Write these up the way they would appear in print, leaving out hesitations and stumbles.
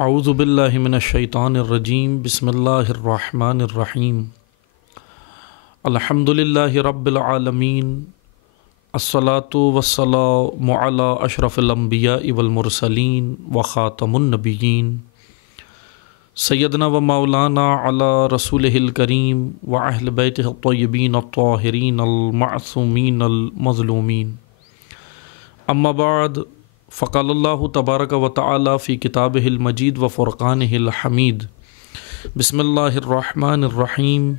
اعوذ باللہ من الشیطان الرجیم بسم اللہ الرحمن الرحیم الحمد للہ رب العالمین الصلاۃ والسلام علی اشرف الانبیاء والمرسلین وخاتم النبیین سیدنا و مولانا علی رسولہ الکریم واہل بیتہ الطیبین الطاہرین المعصومین المظلومین اما بعد فقال اللہ تبارک و تعالی فی کتابہ المجید و فرقانہ الحمید بسم اللہ الرحمن الرحیم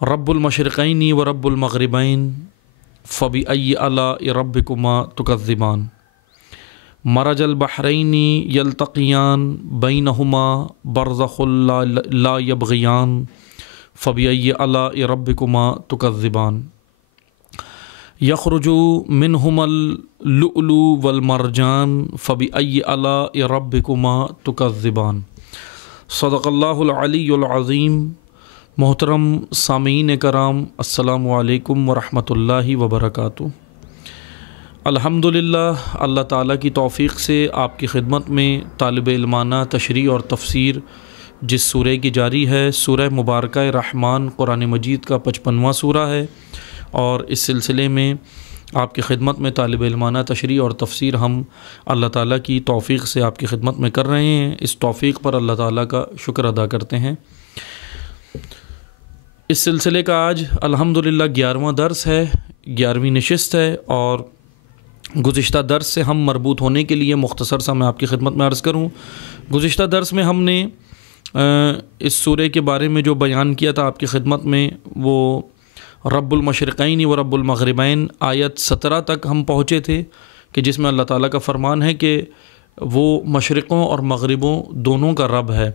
رب المشرقین و رب المغربین فبأی آلاء ربکما تکذبان مرج البحرین یلتقیان بینہما برزخ لا یبغیان فبأی آلاء ربکما تکذبان یخرج منہما اللؤلؤ والمرجان فبأی آلاء ربکما تکذبان صدق اللہ العلی العظیم۔ محترم سامعین کرام، السلام علیکم ورحمۃ اللہ وبرکاتہ۔ الحمدللہ اللہ تعالیٰ کی توفیق سے آپ کی خدمت میں طالب علمانہ تشریح اور تفسیر جس سورہ کی جاری ہے، سورہ مبارکہ رحمان قرآن مجید کا 55واں سورہ ہے، اور اس سلسلے میں آپ کی خدمت میں طالب علمانہ تشریح اور تفسیر ہم اللہ تعالیٰ کی توفیق سے آپ کی خدمت میں کر رہے ہیں۔ اس توفیق پر اللہ تعالیٰ کا شکر ادا کرتے ہیں۔ اس سلسلے کا آج الحمدللہ 11واں درس ہے، 11ویں نشست ہے، اور گزشتہ درس سے ہم مربوط ہونے کے لیے مختصر سا میں آپ کی خدمت میں عرض کروں۔ گزشتہ درس میں ہم نے اس سورہ کے بارے میں جو بیان کیا تھا آپ کی خدمت میں، وہ رب المشرقین و رب المغربین آیت 17 تک ہم پہنچے تھے، کہ جس میں اللہ تعالیٰ کا فرمان ہے کہ وہ مشرقوں اور مغربوں دونوں کا رب ہے۔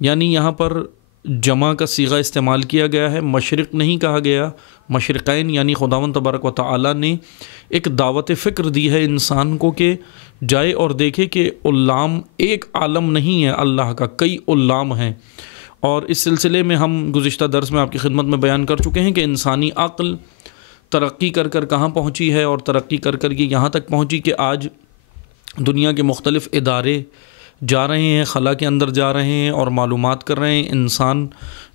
یعنی یہاں پر جمع کا صیغہ استعمال کیا گیا ہے، مشرق نہیں کہا گیا، مشرقین یعنی خداوند تبارک و تعالیٰ نے ایک دعوت فکر دی ہے انسان کو کہ جائے اور دیکھے کہ علام ایک عالم نہیں ہے اللہ کا، کئی علام ہیں۔ اور اس سلسلے میں ہم گزشتہ درس میں آپ کی خدمت میں بیان کر چکے ہیں کہ انسانی عقل ترقی کر کہاں پہنچی ہے، اور ترقی کر یہ یہاں تک پہنچی کہ آج دنیا کے مختلف ادارے جا رہے ہیں، خلا کے اندر جا رہے ہیں اور معلومات کر رہے ہیں۔ انسان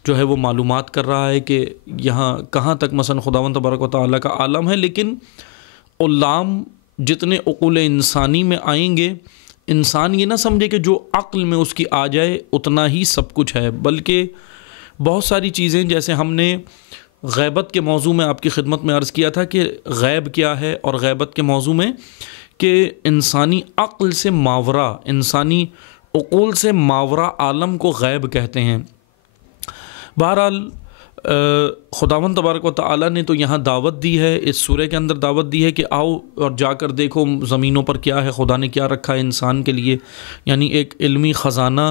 جو ہے وہ معلومات کر رہا ہے کہ یہاں کہاں تک مثلا خداوند تبارک و تعالیٰ کا عالم ہے، لیکن علام جتنے عقول انسانی میں آئیں گے، انسان یہ نہ سمجھے کہ جو عقل میں اس کی آ جائے اتنا ہی سب کچھ ہے، بلکہ بہت ساری چیزیں، جیسے ہم نے غیبت کے موضوع میں آپ کی خدمت میں عرض کیا تھا کہ غیب کیا ہے، اور غیبت کے موضوع میں کہ انسانی عقل سے ماورا، انسانی عقول سے ماورا عالم کو غیب کہتے ہیں۔ بہرحال خداوند تبارک و تعالیٰ نے تو یہاں دعوت دی ہے، اس سورہ کے اندر دعوت دی ہے کہ آؤ اور جا کر دیکھو زمینوں پر کیا ہے، خدا نے کیا رکھا ہے انسان کے لیے۔ یعنی ایک علمی خزانہ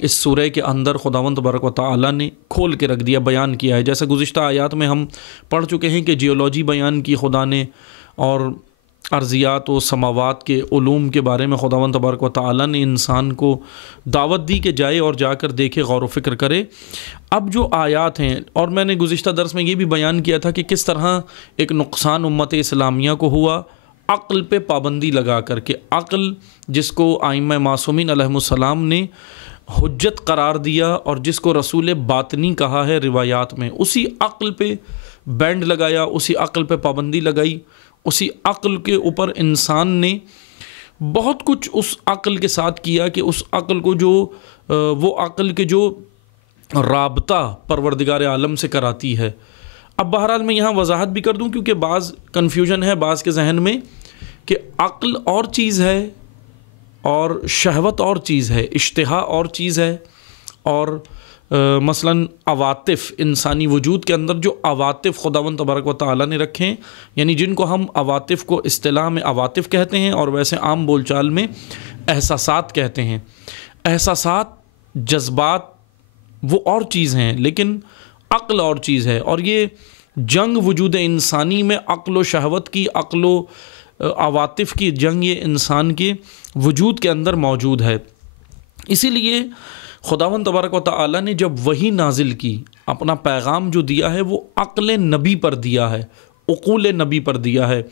اس سورہ کے اندر خداوند تبارک و تعالیٰ نے کھول کے رکھ دیا، بیان کیا ہے۔ جیسے گزشتہ آیات میں ہم پڑھ چکے ہیں کہ جیولوجی بیان کی خدا نے، اور ارضیات و سماوات کے علوم کے بارے میں خداوند تبارک و تعالیٰ نے انسان کو دعوت دی کہ جائے اور جا کر دیکھے، غور و فکر کرے۔ اب جو آیات ہیں، اور میں نے گزشتہ درس میں یہ بھی بیان کیا تھا کہ کس طرح ایک نقصان امت اسلامیہ کو ہوا عقل پہ پابندی لگا کر کے، عقل جس کو ائمہ معصومین علیہم السلام نے حجت قرار دیا اور جس کو رسول باطنی کہا ہے روایات میں، اسی عقل پہ بینڈ لگایا، اسی عقل پہ پابندی لگائی، اسی عقل کے اوپر انسان نے بہت کچھ اس عقل کے ساتھ کیا کہ اس عقل کو وہ عقل کے جو رابطہ پروردگار عالم سے کراتی ہے۔ اب بہرحال میں یہاں وضاحت بھی کر دوں، کیونکہ بعض کنفیوژن ہے بعض کے ذہن میں کہ عقل اور چیز ہے اور شہوت اور چیز ہے، اشتہا اور چیز ہے، اور مثلاً عواطف، انسانی وجود کے اندر جو عواطف خداوند تبارک و تعالیٰ نے رکھے ہیں، یعنی جن کو ہم عواطف کو اصطلاح میں عواطف کہتے ہیں، اور ویسے عام بول چال میں احساسات کہتے ہیں۔ احساسات، جذبات وہ اور چیز ہیں، لیکن عقل اور چیز ہے، اور یہ جنگ وجود انسانی میں عقل و شہوت کی، عقل و عواطف کی جنگ یہ انسان کے وجود کے اندر موجود ہے۔ اسی لیے خداوند تبارک و تعالیٰ نے جب وحی نازل کی، اپنا پیغام جو دیا ہے وہ عقل نبی پر دیا ہے، عقول نبی پر دیا ہے۔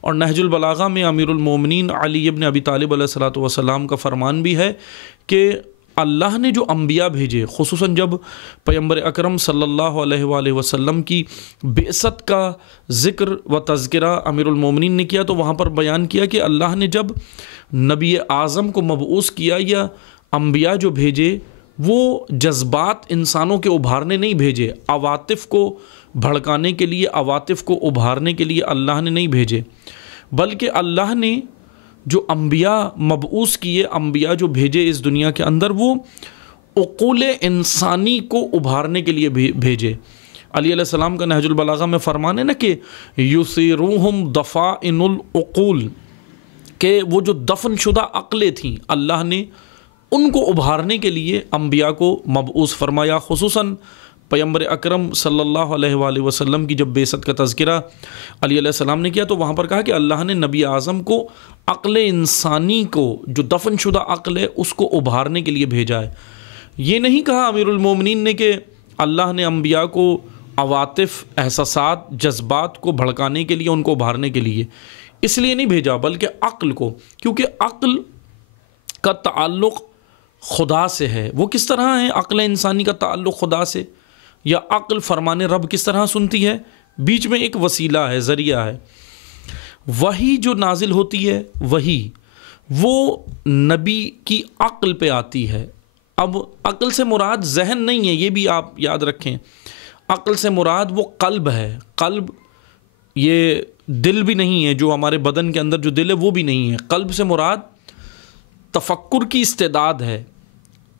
اور نہج البلاغہ میں امیر المومنین علی ابن ابی طالب علیہ الصلوۃ والسلام کا فرمان بھی ہے کہ اللہ نے جو انبیاء بھیجے، خصوصاً جب پیغمبر اکرم صلی اللہ علیہ وآلہ وسلم کی بعثت کا ذکر و تذکرہ امیر المومنین نے کیا، تو وہاں پر بیان کیا کہ اللہ نے جب نبی اعظم کو مبعوث کیا یا انبیاء جو بھیجے، وہ جذبات انسانوں کے ابھارنے نہیں بھیجے، عواطف کو بھڑکانے کے لیے، عواطف کو ابھارنے کے لیے اللہ نے نہیں بھیجے، بلکہ اللہ نے جو انبیاء مبعوث کیے، انبیاء جو بھیجے اس دنیا کے اندر، وہ عقول انسانی کو ابھارنے کے لیے بھیجے۔ علی علیہ السلام کا نہج البلاغہ میں فرمان ہے نا کہ یُثِیرُہم دفائن العقول، کہ وہ جو دفن شدہ عقلیں تھیں، اللہ نے ان کو ابھارنے کے لیے انبیاء کو مبعوث فرمایا۔ خصوصاً پیغمبر اکرم صلی اللہ علیہ وآلہ وسلم کی جب بعثت کا تذکرہ علی علیہ السلام نے کیا، تو وہاں پر کہا کہ اللہ نے نبی اعظم کو عقل انسانی کو، جو دفن شدہ عقل ہے، اس کو ابھارنے کے لیے بھیجا ہے۔ یہ نہیں کہا امیر المومنین نے کہ اللہ نے انبیاء کو عواطف، احساسات، جذبات کو بھڑکانے کے لیے، ان کو ابھارنے کے لیے اس لیے نہیں بھیجا، بلکہ عقل کو، کیونکہ عقل کا تعلق خدا سے ہے۔ وہ کس طرح ہے عقل انسانی کا تعلق خدا سے، یا عقل فرمان رب کس طرح سنتی ہے؟ بیچ میں ایک وسیلہ ہے، ذریعہ ہے۔ وحی جو نازل ہوتی ہے، وحی وہ نبی کی عقل پہ آتی ہے۔ اب عقل سے مراد ذہن نہیں ہے، یہ بھی آپ یاد رکھیں۔ عقل سے مراد وہ قلب ہے۔ قلب یہ دل بھی نہیں ہے، جو ہمارے بدن کے اندر جو دل ہے وہ بھی نہیں ہے۔ قلب سے مراد تفکر کی استعداد ہے،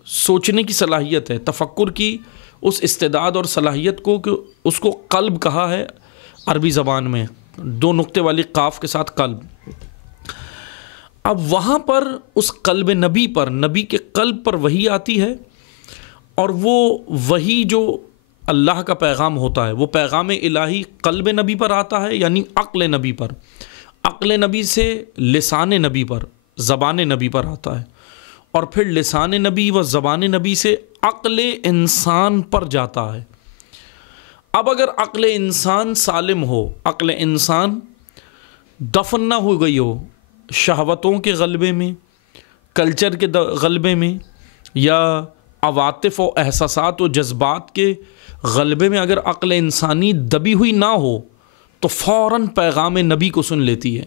سوچنے کی صلاحیت ہے۔ تفکر کی اس استعداد اور صلاحیت کو، کہ اس کو قلب کہا ہے عربی زبان میں، دو نقطے والی قاف کے ساتھ قلب۔ اب وہاں پر اس قلب نبی پر، نبی کے قلب پر وحی آتی ہے، اور وہ وحی جو اللہ کا پیغام ہوتا ہے، وہ پیغام الہی قلب نبی پر آتا ہے، یعنی عقل نبی پر۔ عقل نبی سے لسان نبی پر، زبان نبی پر آتا ہے، اور پھر لسان نبی و زبان نبی سے عقل انسان پر جاتا ہے۔ اب اگر عقل انسان سالم ہو، عقل انسان دفن نہ ہو گئی ہو شہوتوں کے غلبے میں، کلچر کے غلبے میں، یا عواطف و احساسات و جذبات کے غلبے میں، اگر عقل انسانی دبی ہوئی نہ ہو، تو فوراً پیغام نبی کو سن لیتی ہے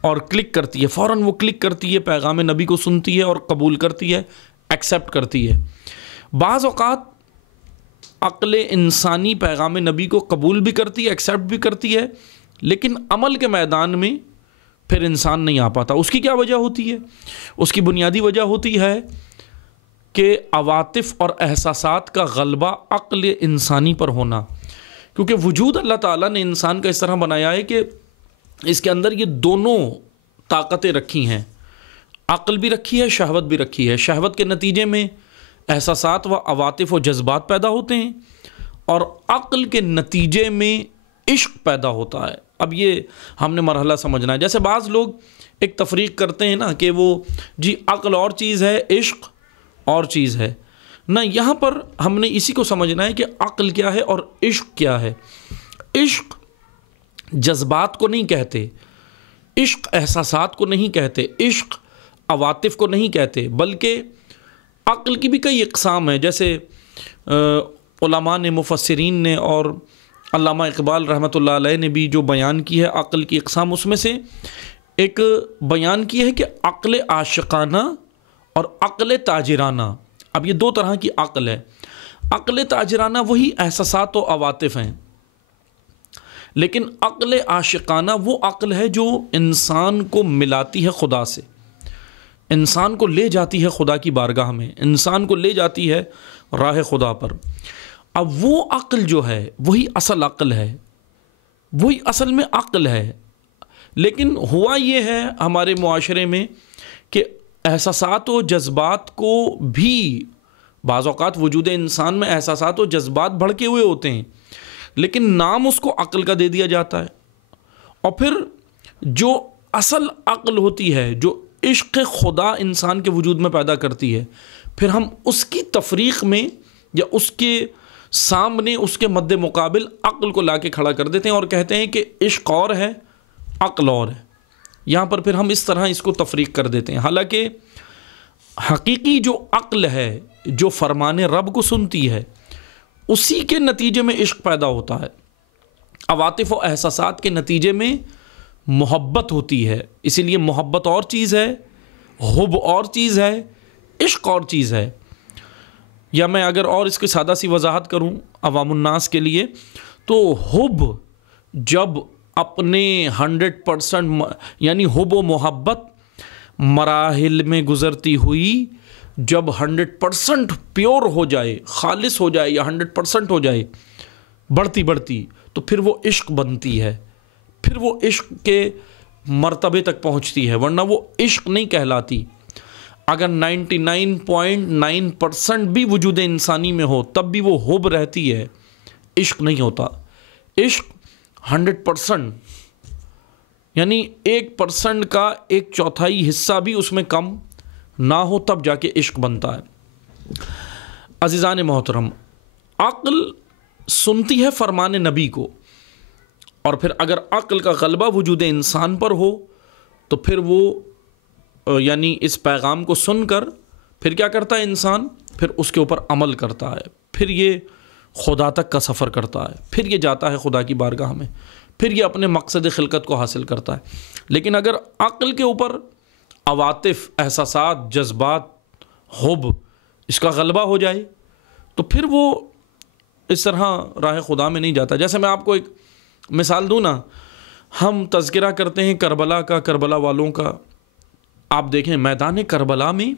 اور کلک کرتی ہے، فوراً وہ کلک کرتی ہے، پیغام نبی کو سنتی ہے اور قبول کرتی ہے، ایکسیپٹ کرتی ہے۔ بعض اوقات عقل انسانی پیغام نبی کو قبول بھی کرتی ہے، ایکسیپٹ بھی کرتی ہے، لیکن عمل کے میدان میں پھر انسان نہیں آ پاتا۔ اس کی کیا وجہ ہوتی ہے؟ اس کی بنیادی وجہ ہوتی ہے کہ عواطف اور احساسات کا غلبہ عقل انسانی پر ہونا، کیونکہ وجود اللہ تعالیٰ نے انسان کا اس طرح بنایا ہے کہ اس کے اندر یہ دونوں طاقتیں رکھی ہیں، عقل بھی رکھی ہے، شہوت بھی رکھی ہے۔ شہوت کے نتیجے میں احساسات و عواطف و جذبات پیدا ہوتے ہیں، اور عقل کے نتیجے میں عشق پیدا ہوتا ہے۔ اب یہ ہم نے مرحلہ سمجھنا ہے۔ جیسے بعض لوگ ایک تفریق کرتے ہیں نا کہ وہ جی عقل اور چیز ہے، عشق اور چیز ہے۔ نہ، یہاں پر ہم نے اسی کو سمجھنا ہے کہ عقل کیا ہے اور عشق کیا ہے۔ عشق جذبات کو نہیں کہتے، عشق احساسات کو نہیں کہتے، عشق عواطف کو نہیں کہتے، بلکہ عقل کی بھی کئی اقسام ہیں۔ جیسے علماء نے، مفسرین نے اور علامہ اقبال رحمۃ اللہ علیہ نے بھی جو بیان کی ہے عقل کی اقسام، اس میں سے ایک بیان کی ہے کہ عقل عاشقانہ اور عقل تاجرانہ۔ اب یہ دو طرح کی عقل ہے۔ عقل تاجرانہ وہی احساسات و عواطف ہیں، لیکن عقل عاشقانہ وہ عقل ہے جو انسان کو ملاتی ہے خدا سے، انسان کو لے جاتی ہے خدا کی بارگاہ میں، انسان کو لے جاتی ہے راہ خدا پر۔ اب وہ عقل جو ہے وہی اصل عقل ہے، وہی اصل میں عقل ہے۔ لیکن ہوا یہ ہے ہمارے معاشرے میں کہ احساسات و جذبات کو بھی بعض اوقات وجود انسان میں احساسات و جذبات بھڑکے ہوئے ہوتے ہیں، لیکن نام اس کو عقل کا دے دیا جاتا ہے۔ اور پھر جو اصل عقل ہوتی ہے، جو عشق خدا انسان کے وجود میں پیدا کرتی ہے، پھر ہم اس کی تفریق میں یا اس کے سامنے، اس کے مد مقابل عقل کو لا کے کھڑا کر دیتے ہیں اور کہتے ہیں کہ عشق اور ہے، عقل اور ہے۔ یہاں پر پھر ہم اس طرح اس کو تفریق کر دیتے ہیں۔ حالانکہ حقیقی جو عقل ہے جو فرمان رب کو سنتی ہے اسی کے نتیجے میں عشق پیدا ہوتا ہے. عواطف و احساسات کے نتیجے میں محبت ہوتی ہے. اسی لیے محبت اور چیز ہے، حب اور چیز ہے، عشق اور چیز ہے. یا میں اگر اور اس کی سادہ سی وضاحت کروں عوام الناس کے لیے تو حب جب اپنے 100% یعنی حب و محبت مراحل میں گزرتی ہوئی جب 100% پیور ہو جائے، خالص ہو جائے یا 100% ہو جائے، بڑھتی تو پھر وہ عشق بنتی ہے، پھر وہ عشق کے مرتبے تک پہنچتی ہے، ورنہ وہ عشق نہیں کہلاتی. اگر 99.9% بھی وجود انسانی میں ہو تب بھی وہ حب رہتی ہے، عشق نہیں ہوتا. عشق 100% یعنی 1% کا 1/4 حصہ بھی اس میں کم نہ ہو تب جا کے عشق بنتا ہے. عزیزان محترم، عقل سنتی ہے فرمان نبی کو، اور پھر اگر عقل کا غلبہ وجود انسان پر ہو تو پھر وہ یعنی اس پیغام کو سن کر پھر کیا کرتا ہے انسان؟ پھر اس کے اوپر عمل کرتا ہے، پھر یہ خدا تک کا سفر کرتا ہے، پھر یہ جاتا ہے خدا کی بارگاہ میں، پھر یہ اپنے مقصد خلقت کو حاصل کرتا ہے. لیکن اگر عقل کے اوپر عواطف، احساسات، جذبات، حب اس کا غلبہ ہو جائے تو پھر وہ اس طرح راہ خدا میں نہیں جاتا. جیسے میں آپ کو ایک مثال دوں نا، ہم تذکرہ کرتے ہیں کربلا کا، کربلا والوں کا. آپ دیکھیں میدان کربلا میں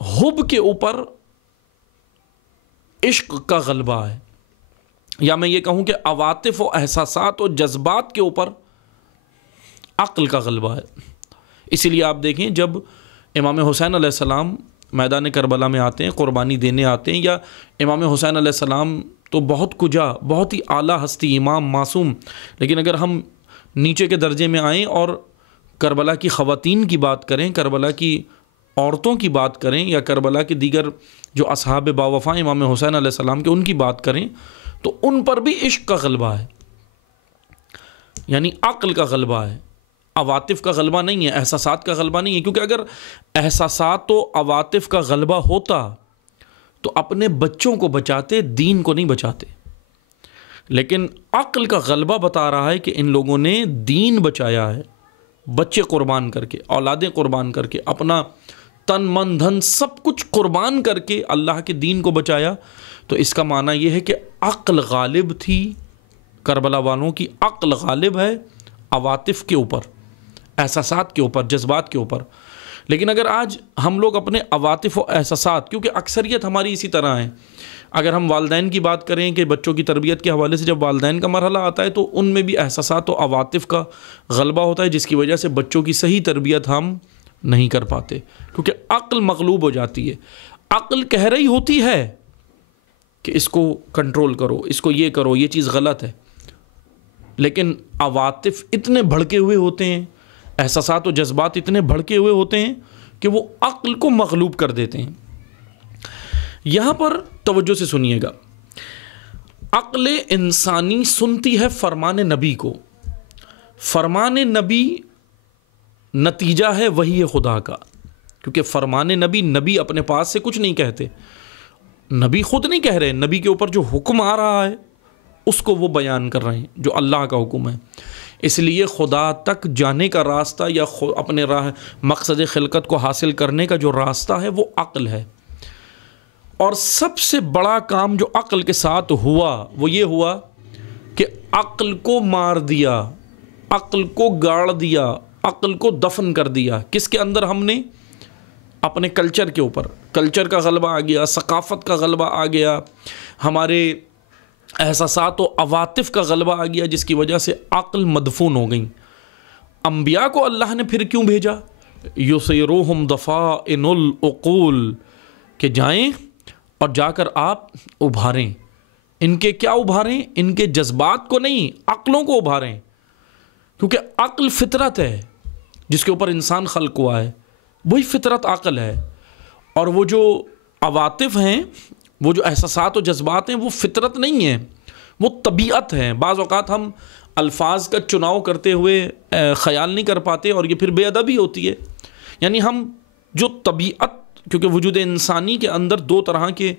حب کے اوپر عشق کا غلبہ ہے، یا میں یہ کہوں کہ عواطف و احساسات و جذبات کے اوپر عقل کا غلبہ ہے. اسی لیے آپ دیکھیں جب امام حسین علیہ السلام میدان کربلا میں آتے ہیں، قربانی دینے آتے ہیں، یا امام حسین علیہ السلام تو بہت کجا، بہت ہی اعلیٰ ہستی، امام، معصوم، لیکن اگر ہم نیچے کے درجے میں آئیں اور کربلا کی خواتین کی بات کریں، کربلا کی عورتوں کی بات کریں، یا کربلا کے دیگر جو اصحاب باوفا امام حسین علیہ السلام کے ان کی بات کریں تو ان پر بھی عشق کا غلبہ ہے، یعنی عقل کا غلبہ ہے، عواطف کا غلبہ نہیں ہے، احساسات کا غلبہ نہیں ہے. کیونکہ اگر احساسات و عواطف کا غلبہ ہوتا تو اپنے بچوں کو بچاتے، دین کو نہیں بچاتے. لیکن عقل کا غلبہ بتا رہا ہے کہ ان لوگوں نے دین بچایا ہے، بچے قربان کر کے، اولادیں قربان کر کے، اپنا تن من دھن سب کچھ قربان کر کے اللہ کے دین کو بچایا. تو اس کا معنی یہ ہے کہ عقل غالب تھی، کربلا والوں کی عقل غالب ہے عواطف کے اوپر، احساسات کے اوپر، جذبات کے اوپر. لیکن اگر آج ہم لوگ اپنے عواطف و احساسات، کیونکہ اکثریت ہماری اسی طرح ہے، اگر ہم والدین کی بات کریں کہ بچوں کی تربیت کے حوالے سے جب والدین کا مرحلہ آتا ہے تو ان میں بھی احساسات و عواطف کا غلبہ ہوتا ہے، جس کی وجہ سے بچوں کی صحیح تربیت ہم نہیں کر پاتے، کیونکہ عقل مغلوب ہو جاتی ہے. عقل کہہ رہی ہوتی ہے کہ اس کو کنٹرول کرو، اس کو یہ کرو، یہ چیز غلط ہے، لیکن عواطف اتنے بھڑکے ہوئے ہوتے ہیں، احساسات و جذبات اتنے بھڑکے ہوئے ہوتے ہیں کہ وہ عقل کو مغلوب کر دیتے ہیں. یہاں پر توجہ سے سنیے گا، عقل انسانی سنتی ہے فرمان نبی کو. فرمان نبی نتیجہ ہے وحی خدا کا، کیونکہ فرمان نبی، نبی اپنے پاس سے کچھ نہیں کہتے، نبی خود نہیں کہہ رہے، نبی کے اوپر جو حکم آ رہا ہے اس کو وہ بیان کر رہے ہیں، جو اللہ کا حکم ہے. اس لیے خدا تک جانے کا راستہ یا اپنے راہ مقصد خلقت کو حاصل کرنے کا جو راستہ ہے وہ عقل ہے. اور سب سے بڑا کام جو عقل کے ساتھ ہوا وہ یہ ہوا کہ عقل کو مار دیا، عقل کو گاڑ دیا، عقل کو دفن کر دیا. کس کے اندر؟ ہم نے اپنے کلچر کے اوپر، کلچر کا غلبہ آ گیا، ثقافت کا غلبہ آ گیا، ہمارے احساسات و عواطف کا غلبہ آ گیا، جس کی وجہ سے عقل مدفون ہو گئی. انبیاء کو اللہ نے پھر کیوں بھیجا؟ یُصِیرُوهُمْ دَفَائِنُ الْعُقُولِ، کہ جائیں اور جا کر آپ ابھاریں. ان کے کیا ابھاریں؟ ان کے جذبات کو نہیں، عقلوں کو ابھاریں. کیونکہ عقل فطرت ہے جس کے اوپر انسان خلق ہوا ہے، وہی فطرت عقل ہے. اور وہ جو عواطف ہیں، وہ جو احساسات و جذبات ہیں، وہ فطرت نہیں ہیں، وہ طبیعت ہیں. بعض اوقات ہم الفاظ کا چناؤ کرتے ہوئے خیال نہیں کر پاتے اور یہ پھر بے ادبی ہوتی ہے. یعنی ہم جو طبیعت، کیونکہ وجود انسانی کے اندر دو طرح کے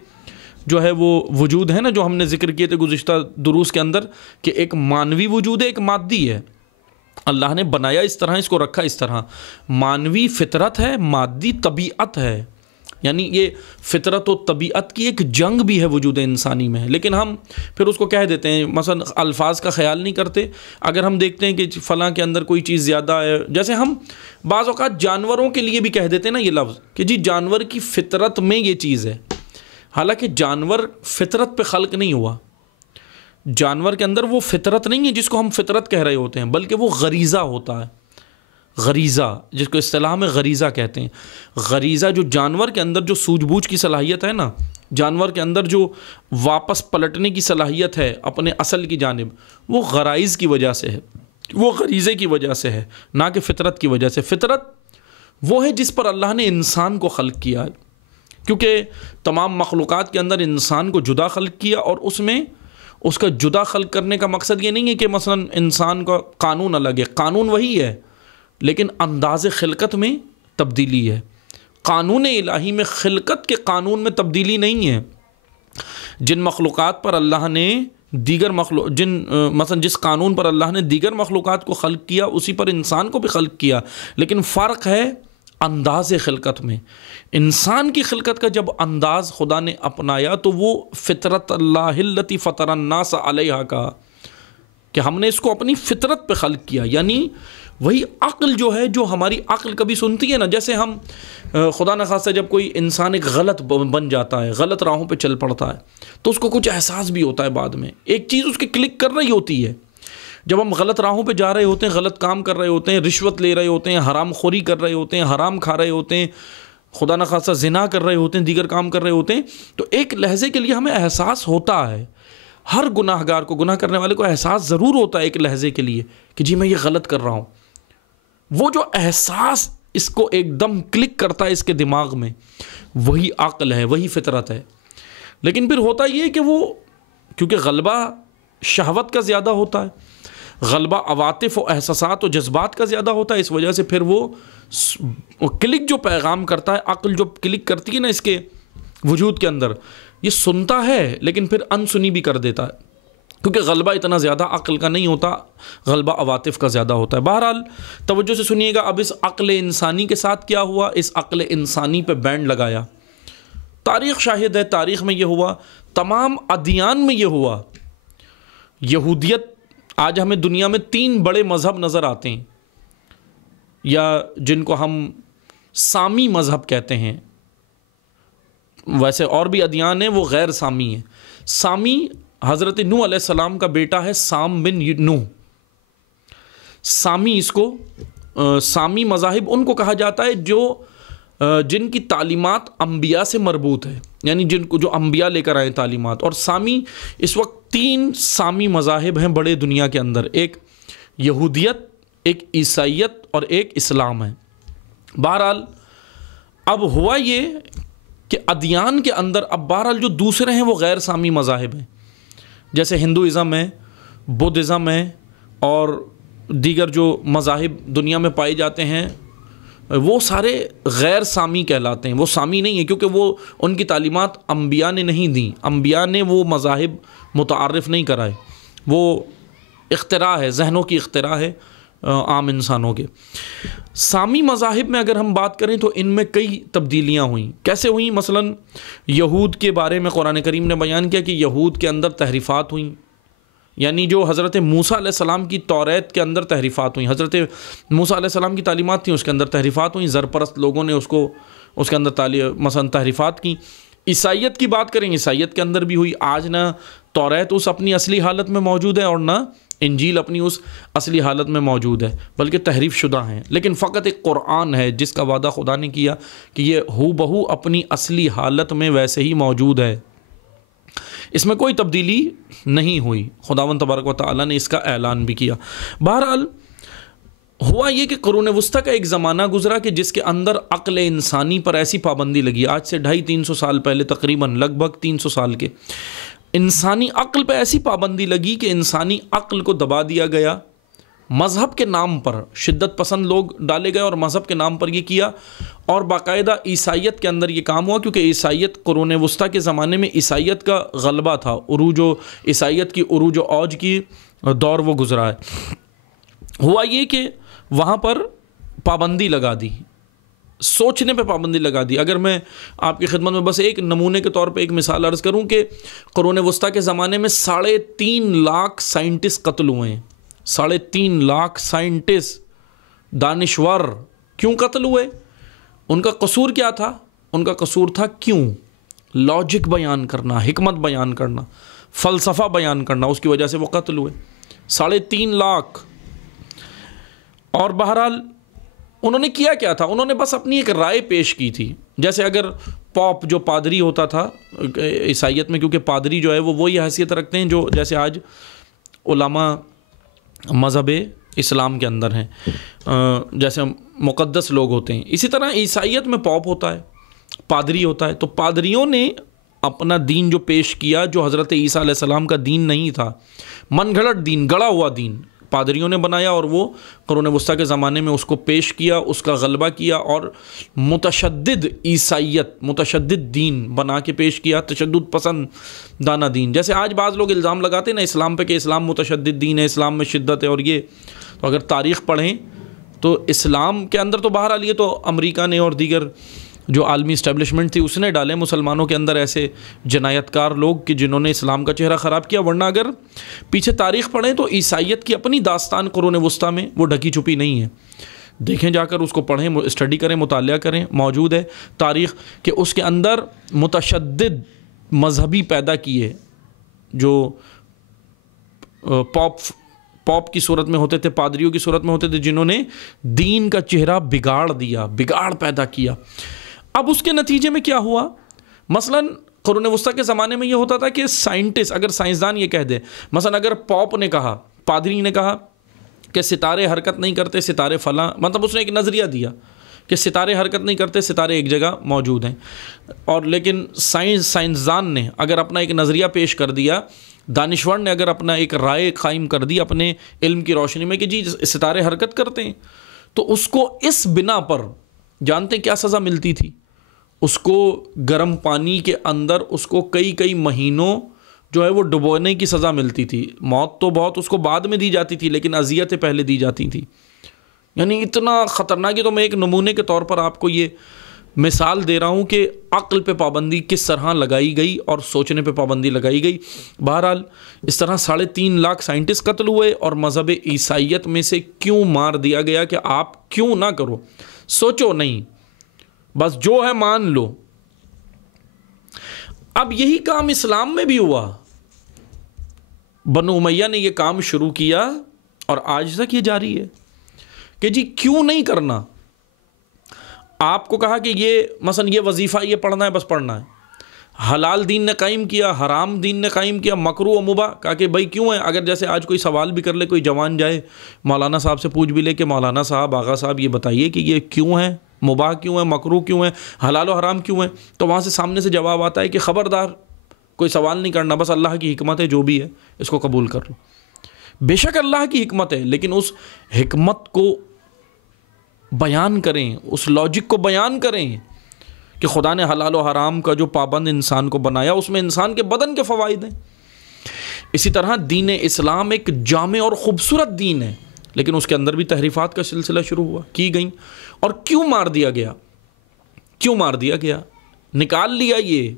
جو ہے وہ وجود ہے نا، جو ہم نے ذکر کیے تھے گزشتہ دروس کے اندر، کہ ایک مانوی وجود ہے، ایک مادی ہے. اللہ نے بنایا اس طرح، اس کو رکھا اس طرح. مانوی فطرت ہے، مادی طبیعت ہے. یعنی یہ فطرت و طبیعت کی ایک جنگ بھی ہے وجود انسانی میں. لیکن ہم پھر اس کو کہہ دیتے ہیں، مثلا الفاظ کا خیال نہیں کرتے. اگر ہم دیکھتے ہیں کہ فلاں کے اندر کوئی چیز زیادہ ہے، جیسے ہم بعض اوقات جانوروں کے لیے بھی کہہ دیتے ہیں نا یہ لفظ کہ جی جانور کی فطرت میں یہ چیز ہے. حالانکہ جانور فطرت پہ خلق نہیں ہوا. جانور کے اندر وہ فطرت نہیں ہے جس کو ہم فطرت کہہ رہے ہوتے ہیں، بلکہ وہ غریزہ ہوتا ہے. غریزہ، جس کو اصطلاح میں غریزہ کہتے ہیں. غریزہ جو جانور کے اندر جو سوجھ بوجھ کی صلاحیت ہے نا، جانور کے اندر جو واپس پلٹنے کی صلاحیت ہے اپنے اصل کی جانب، وہ غرائز کی وجہ سے ہے، وہ غریزے کی وجہ سے ہے، نہ کہ فطرت کی وجہ سے. فطرت وہ ہے جس پر اللہ نے انسان کو خلق کیا ہے، کیونکہ تمام مخلوقات کے اندر انسان کو جدا خلق کیا، اور اس میں اس کا جدا خلق کرنے کا مقصد یہ نہیں ہے کہ مثلا انسان کا قانون الگ ہے. قانون وہی ہے، لیکن انداز خلقت میں تبدیلی ہے. قانون الہی میں خلقت کے قانون میں تبدیلی نہیں ہے. جن مخلوقات پر اللہ نے مثلا جس قانون پر اللہ نے دیگر مخلوقات کو خلق کیا، اسی پر انسان کو بھی خلق کیا، لیکن فرق ہے انداز خلقت میں. انسان کی خلقت کا جب انداز خدا نے اپنایا تو وہ فطرت اللہ التی فطر الناس علیہا کا، کہ ہم نے اس کو اپنی فطرت پہ خلق کیا. یعنی وہی عقل جو ہے، جو ہماری عقل کبھی سنتی ہے نا، جیسے ہم خدا نخواستہ جب کوئی انسان ایک غلط بن جاتا ہے، غلط راہوں پہ چل پڑتا ہے، تو اس کو کچھ احساس بھی ہوتا ہے بعد میں. ایک چیز اس کے کلک کر رہی ہوتی ہے. جب ہم غلط راہوں پہ جا رہے ہوتے ہیں، غلط کام کر رہے ہوتے ہیں، رشوت لے رہے ہوتے ہیں، حرام خوری کر رہے ہوتے ہیں، حرام کھا رہے ہوتے ہیں، خدا نخواستہ زنا کر رہے ہوتے ہیں، دیگر کام کر رہے ہوتے ہیں، تو ایک لحظے کے لیے ہمیں احساس ہوتا ہے. ہر گناہ گار کو، گناہ کرنے والے کو احساس ضرور ہوتا ہے ایک لحظے کے لیے کہ جی میں یہ غلط کر رہا ہوں. وہ جو احساس اس کو ایک دم کلک کرتا ہے اس کے دماغ میں، وہی عقل ہے، وہی فطرت ہے. لیکن پھر ہوتا یہ کہ وہ کیونکہ غلبہ شہوت کا زیادہ ہوتا ہے، غلبہ عواطف و احساسات و جذبات کا زیادہ ہوتا ہے، اس وجہ سے پھر وہ کلک جو پیغام کرتا ہے، عقل جو کلک کرتی ہے نا اس کے وجود کے اندر، یہ سنتا ہے لیکن پھر انسنی بھی کر دیتا ہے، کیونکہ غلبہ اتنا زیادہ عقل کا نہیں ہوتا، غلبہ عواطف کا زیادہ ہوتا ہے. بہرحال توجہ سے سنیے گا. اب اس عقل انسانی کے ساتھ کیا ہوا؟ اس عقل انسانی پہ بینڈ لگایا. تاریخ شاہد ہے، تاریخ میں یہ ہوا، تمام ادیان میں یہ ہوا. یہودیت، آج ہمیں دنیا میں 3 بڑے مذہب نظر آتے ہیں، یا جن کو ہم سامی مذہب کہتے ہیں. ویسے اور بھی ادیان ہیں وہ غیر سامی ہیں. سامی حضرت نوح علیہ السلام کا بیٹا ہے، سام بن نوح. سامی، اس کو سامی مذاہب ان کو کہا جاتا ہے جن کی تعلیمات انبیاء سے مربوط ہے، یعنی جن کو جو انبیاء لے کر آئے تعلیمات. اور سامی، اس وقت 3 سامی مذاہب ہیں بڑے دنیا کے اندر. ایک یہودیت، ایک عیسائیت اور ایک اسلام ہے. بہرحال اب ہوا یہ کہ ادیان کے اندر اب بہرحال جو دوسرے ہیں وہ غیر سامی مذاہب ہیں، جیسے ہندوازم ہے، بدھزم ہے، اور دیگر جو مذاہب دنیا میں پائے جاتے ہیں، وہ سارے غیر سامی کہلاتے ہیں. وہ سامی نہیں ہیں کیونکہ وہ ان کی تعلیمات انبیاء نے نہیں دیں، انبیاء نے وہ مذاہب متعارف نہیں کرائے. وہ اختراع ہے، ذہنوں کی اختراع ہے عام انسانوں کے. سامی مذاہب میں اگر ہم بات کریں تو ان میں کئی تبدیلیاں ہوئیں. کیسے ہوئیں؟ مثلا یہود کے بارے میں قرآن کریم نے بیان کیا کہ یہود کے اندر تحریفات ہوئیں، یعنی جو حضرت موسیٰ علیہ السلام کی توریت کے اندر تحریفات ہوئیں. حضرت موسیٰ علیہ السلام کی تعلیمات تھیں، اس کے اندر تحریفات ہوئیں. زرپرست لوگوں نے اس کے اندر مثلا تحریفات کی. عیسائیت کی بات کریں، عیسائیت کے اندر بھی ہوئی. آج نہ توریت اس اپنی اصلی حالت میں موجود ہے اور نہ انجیل اپنی اس اصلی حالت میں موجود ہے، بلکہ تحریف شدہ ہیں. لیکن فقط ایک قرآن ہے جس کا وعدہ خدا نے کیا کہ یہ ہو بہو اپنی اصلی حالت میں ویسے ہی موجود ہے، اس میں کوئی تبدیلی نہیں ہوئی. خداوند تبارک و تعالیٰ نے اس کا اعلان بھی کیا. بہرحال ہوا یہ کہ قرون وسطیٰ کا ایک زمانہ گزرا کہ جس کے اندر عقل انسانی پر ایسی پابندی لگی. آج سے 250-300 سال پہلے، تقریباً لگ بھگ 300 سال کے، انسانی عقل پہ ایسی پابندی لگی کہ انسانی عقل کو دبا دیا گیا، مذہب کے نام پر شدت پسند لوگ ڈالے گئے اور مذہب کے نام پر یہ کیا، اور باقاعدہ عیسائیت کے اندر یہ کام ہوا، کیونکہ عیسائیت قرون وسطیٰ کے زمانے میں عیسائیت کا غلبہ تھا، عیسائیت کی عروج و اوج کی دور وہ گزرا ہے۔ ہوا یہ کہ وہاں پر پابندی لگا دی، سوچنے پہ پابندی لگا دی۔ اگر میں آپ کی خدمت میں بس ایک نمونے کے طور پہ ایک مثال عرض کروں کہ قرون وسطیٰ کے زمانے میں 3.5 لاکھ سائنٹسٹ قتل ہوئے ہیں، 3.5 لاکھ سائنٹسٹ دانشور کیوں قتل ہوئے؟ ان کا قصور کیا تھا؟ ان کا قصور تھا کیوں؟ لاجک بیان کرنا، حکمت بیان کرنا، فلسفہ بیان کرنا، اس کی وجہ سے وہ قتل ہوئے 3.5 لاکھ۔ اور بہرحال انہوں نے کیا کیا تھا؟ انہوں نے بس اپنی ایک رائے پیش کی تھی۔ جیسے اگر پاپ جو پادری ہوتا تھا عیسائیت میں، کیونکہ پادری جو ہے وہ وہی حیثیت رکھتے ہیں جو جیسے آج علماء مذہب اسلام کے اندر ہیں، جیسے مقدس لوگ ہوتے ہیں، اسی طرح عیسائیت میں پاپ ہوتا ہے، پادری ہوتا ہے۔ تو پادریوں نے اپنا دین جو پیش کیا، جو حضرت عیسیٰ علیہ السلام کا دین نہیں تھا، من گھڑت دین، گڑا ہوا دین پادریوں نے بنایا، اور وہ قرون وسطیٰ کے زمانے میں اس کو پیش کیا، اس کا غلبہ کیا، اور متشدد عیسائیت، متشدد دین بنا کے پیش کیا، تشدد پسند دانہ دین۔ جیسے آج بعض لوگ الزام لگاتے ہیں نا اسلام پہ کہ اسلام متشدد دین ہے، اسلام میں شدت ہے، اور یہ تو اگر تاریخ پڑھیں تو اسلام کے اندر تو بہرحال یہ تو امریکہ نے اور دیگر جو عالمی اسٹیبلشمنٹ تھی اس نے ڈالے مسلمانوں کے اندر ایسے جنایت کار لوگ کہ جنہوں نے اسلام کا چہرہ خراب کیا، ورنہ اگر پیچھے تاریخ پڑھیں تو عیسائیت کی اپنی داستان قرون وسطیٰ میں وہ ڈھکی چھپی نہیں ہے۔ دیکھیں جا کر، اس کو پڑھیں، اسٹڈی کریں، مطالعہ کریں، موجود ہے تاریخ کہ اس کے اندر متشدد مذہبی پیدا کیے جو پاپ کی صورت میں ہوتے تھے، پادریوں کی صورت میں ہوتے تھے، جنہوں نے دین کا چہرہ بگاڑ دیا، بگاڑ پیدا کیا۔ اب اس کے نتیجے میں کیا ہوا؟ مثلاً قرون وسطیٰ کے زمانے میں یہ ہوتا تھا کہ سائنٹسٹ، اگر سائنسدان یہ کہہ دے، مثلاً اگر پاپ نے کہا، پادری نے کہا کہ ستارے حرکت نہیں کرتے، ستارے فلاں، مطلب اس نے ایک نظریہ دیا کہ ستارے حرکت نہیں کرتے، ستارے ایک جگہ موجود ہیں، اور لیکن سائنسدان نے اگر اپنا ایک نظریہ پیش کر دیا، دانشور نے اگر اپنا ایک رائے قائم کر دی اپنے علم کی روشنی میں کہ جی ستارے حرکت کرتے ہیں، تو اس کو اس بنا پر جانتے ہیں کیا سزا ملتی تھی؟ اس کو گرم پانی کے اندر اس کو کئی مہینوں جو ہے وہ ڈبونے کی سزا ملتی تھی۔ موت تو بہت اس کو بعد میں دی جاتی تھی، لیکن اذیتیں پہلے دی جاتی تھی۔ یعنی اتنا خطرناک ہے۔ تو میں ایک نمونے کے طور پر آپ کو یہ مثال دے رہا ہوں کہ عقل پہ پابندی کس طرح لگائی گئی اور سوچنے پہ پابندی لگائی گئی۔ بہرحال اس طرح 3.5 لاکھ سائنٹسٹ قتل ہوئے، اور مذہب عیسائیت میں سے کیوں مار دیا گیا کہ آپ کیوں نہ کرو، سوچو نہیں، بس جو ہے مان لو۔ اب یہی کام اسلام میں بھی ہوا، بنو امیہ نے یہ کام شروع کیا اور آج تک یہ جاری ہے کہ جی کیوں نہیں کرنا۔ آپ کو کہا کہ یہ مثلا یہ وظیفہ یہ پڑھنا ہے، بس پڑھنا ہے۔ حلال دین نے قائم کیا، حرام دین نے قائم کیا، مکروہ و مباح، کہا کہ بھائی کیوں ہے؟ اگر جیسے آج کوئی سوال بھی کر لے، کوئی جوان جائے مولانا صاحب سے پوچھ بھی لے کہ مولانا صاحب، آغا صاحب یہ بتائیے کہ یہ کیوں ہے، مباح کیوں ہے، مکروہ کیوں ہے، حلال و حرام کیوں ہے، تو وہاں سے سامنے سے جواب آتا ہے کہ خبردار کوئی سوال نہیں کرنا، بس اللہ کی حکمت ہے، جو بھی ہے اس کو قبول کر لو۔ بے شک اللہ کی حکمت ہے، لیکن اس حکمت کو بیان کریں، اس لاجک کو بیان کریں کہ خدا نے حلال و حرام کا جو پابند انسان کو بنایا، اس میں انسان کے بدن کے فوائد ہیں۔ اسی طرح دین اسلام ایک جامع اور خوبصورت دین ہے، لیکن اس کے اندر بھی تحریفات کا سلسلہ شروع ہوا، کی گئیں۔ اور کیوں مار دیا گیا؟ کیوں مار دیا گیا؟ نکال لیا یہ،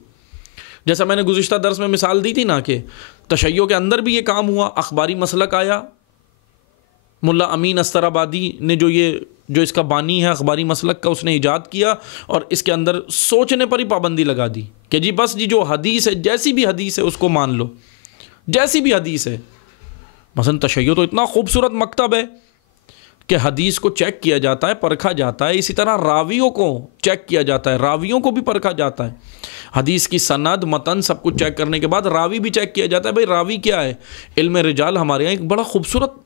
جیسا میں نے گزشتہ درس میں مثال دی تھی نا کہ تشیع کے اندر بھی یہ کام ہوا، اخباری مسلک آیا، ملا امین استر آبادی نے جو اس کا بانی ہے اخباری مسلک کا، اس نے ایجاد کیا، اور اس کے اندر سوچنے پر ہی پابندی لگا دی کہ جی بس جی جو حدیث ہے، جیسی بھی حدیث ہے اس کو مان لو، جیسی بھی حدیث ہے۔ مثلا تشیع تو اتنا خوبصورت مکتب ہے کہ حدیث کو چیک کیا جاتا ہے، پرکھا جاتا ہے، اسی طرح راویوں کو چیک کیا جاتا ہے، راویوں کو بھی پرکھا جاتا ہے، حدیث کی سند متن سب کچھ چیک کرنے کے بعد راوی بھی چیک کیا جاتا ہے، بھئی راوی کیا ہے۔ علم رجال ہمارے یہاں ایک بڑا خوبصورت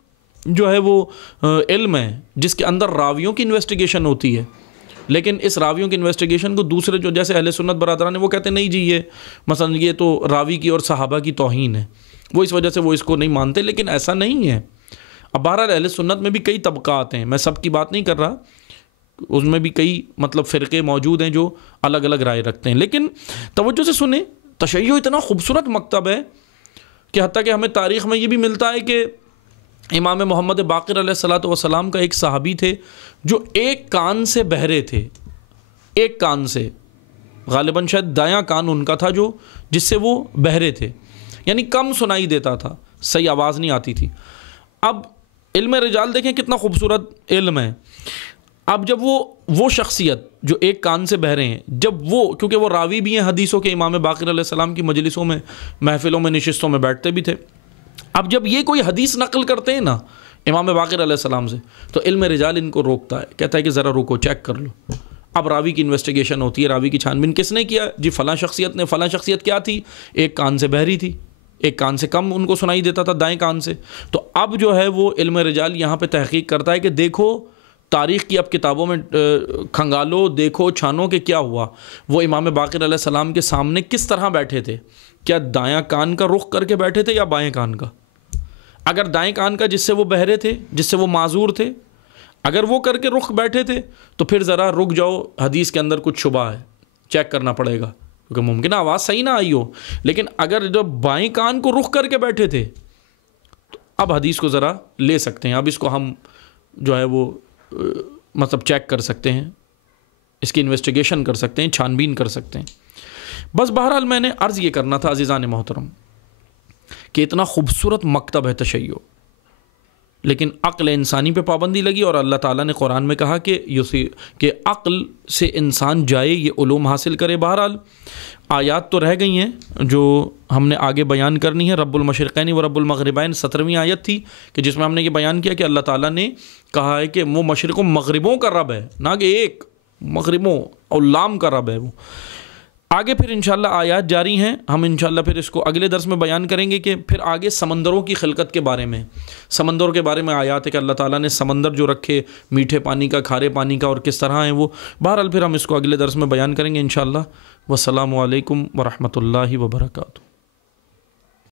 جو ہے وہ علم ہے جس کے اندر راویوں کی انویسٹیگیشن ہوتی ہے، لیکن اس راویوں کی انویسٹیگیشن کو دوسرے جو جیسے اہل سنت برادران ہیں وہ کہتے ہیں نہیں جی یہ مثلا یہ تو راوی کی اور صحابہ کی توہین ہے، وہ اس وجہ سے وہ اس کو نہیں مانتے، لیکن ایسا نہیں ہے۔ اب بہرحال اہل سنت میں بھی کئی طبقات ہیں، میں سب کی بات نہیں کر رہا، اس میں بھی کئی مطلب فرقے موجود ہیں جو الگ الگ رائے رکھتے ہیں، لیکن توجہ سے سنیں، تشیع اتنا خوبصورت مکتب ہے کہ حتیٰ کہ ہمیں تاریخ میں یہ بھی ملتا ہے کہ امام محمد باقر علیہ الصلوۃ والسلام کا ایک صحابی تھے جو ایک کان سے بہرے تھے، ایک کان سے، غالباً شاید دایاں کان ان کا تھا جو جس سے وہ بہرے تھے، یعنی کم سنائی دیتا تھا، صحیح آواز نہیں آتی تھی۔ اب علم رجال دیکھیں کتنا خوبصورت علم ہے۔ اب جب وہ شخصیت جو ایک کان سے بہرے ہیں، جب وہ، کیونکہ وہ راوی بھی ہیں حدیثوں کے، امام باقر علیہ السلام کی مجلسوں میں، محفلوں میں، نشستوں میں بیٹھتے بھی تھے، اب جب یہ کوئی حدیث نقل کرتے ہیں نا امام باقر علیہ السلام سے، تو علم رجال ان کو روکتا ہے، کہتا ہے کہ ذرا رکو، چیک کر لو۔ اب راوی کی انویسٹیگیشن ہوتی ہے، راوی کی چھان بین کس نے کیا؟ جی فلاں شخصیت نے۔ فلاں شخصیت کیا تھی؟ ایک کان سے بہری تھی، ایک کان سے کم ان کو سنائی دیتا تھا، دائیں کان سے۔ تو اب جو ہے وہ علم رجال یہاں پہ تحقیق کرتا ہے کہ دیکھو تاریخ کی اب کتابوں میں کھنگالو، دیکھو چھانو کہ کیا ہوا، وہ امام باقر علیہ السلام کے سامنے کس طرح بیٹھے تھے، کیا دایاں کان کا رخ کر کے بیٹھے تھے یا بائیں کان کا؟ اگر دائیں کان کا جس سے وہ بہرے تھے، جس سے وہ معذور تھے، اگر وہ کر کے رخ بیٹھے تھے تو پھر ذرا رک جاؤ، حدیث کے اندر کچھ شبہ ہے، چیک کرنا پڑے گا، کیونکہ ممکن ہے آواز صحیح نہ آئی ہو، لیکن اگر جو بائیں کان کو رخ کر کے بیٹھے تھے تو اب حدیث کو ذرا لے سکتے ہیں، اب اس کو ہم جو ہے وہ مطلب چیک کر سکتے ہیں، اس کی انویسٹیگیشن کر سکتے ہیں، چھان بین کر سکتے ہیں۔ بس بہرحال میں نے عرض یہ کرنا تھا عزیزان محترم کہ اتنا خوبصورت مکتب ہے تشیع، لیکن عقل انسانی پہ پابندی لگی، اور اللہ تعالیٰ نے قرآن میں کہا کہ عقل سے انسان جائے، یہ علوم حاصل کرے۔ بہرحال آیات تو رہ گئی ہیں جو ہم نے آگے بیان کرنی ہے۔ رب المشرقین و رب المغربین 17ویں آیت تھی کہ جس میں ہم نے یہ بیان کیا کہ اللہ تعالیٰ نے کہا ہے کہ وہ مشرق و مغربوں کا رب ہے، نہ کہ ایک، مغربوں اور لام کا رب ہے وہ۔ آگے پھر انشاءاللہ آیات جاری ہیں، ہم انشاءاللہ پھر اس کو اگلے درس میں بیان کریں گے کہ پھر آگے سمندروں کی خلقت کے بارے میں، سمندروں کے بارے میں آیات ہے کہ اللہ تعالیٰ نے سمندر جو رکھے، میٹھے پانی کا، کھارے پانی کا، اور کس طرح ہیں وہ۔ بہرحال پھر ہم اس کو اگلے درس میں بیان کریں گے انشاءاللہ۔ والسلام علیکم ورحمۃ اللہ وبرکاتہ۔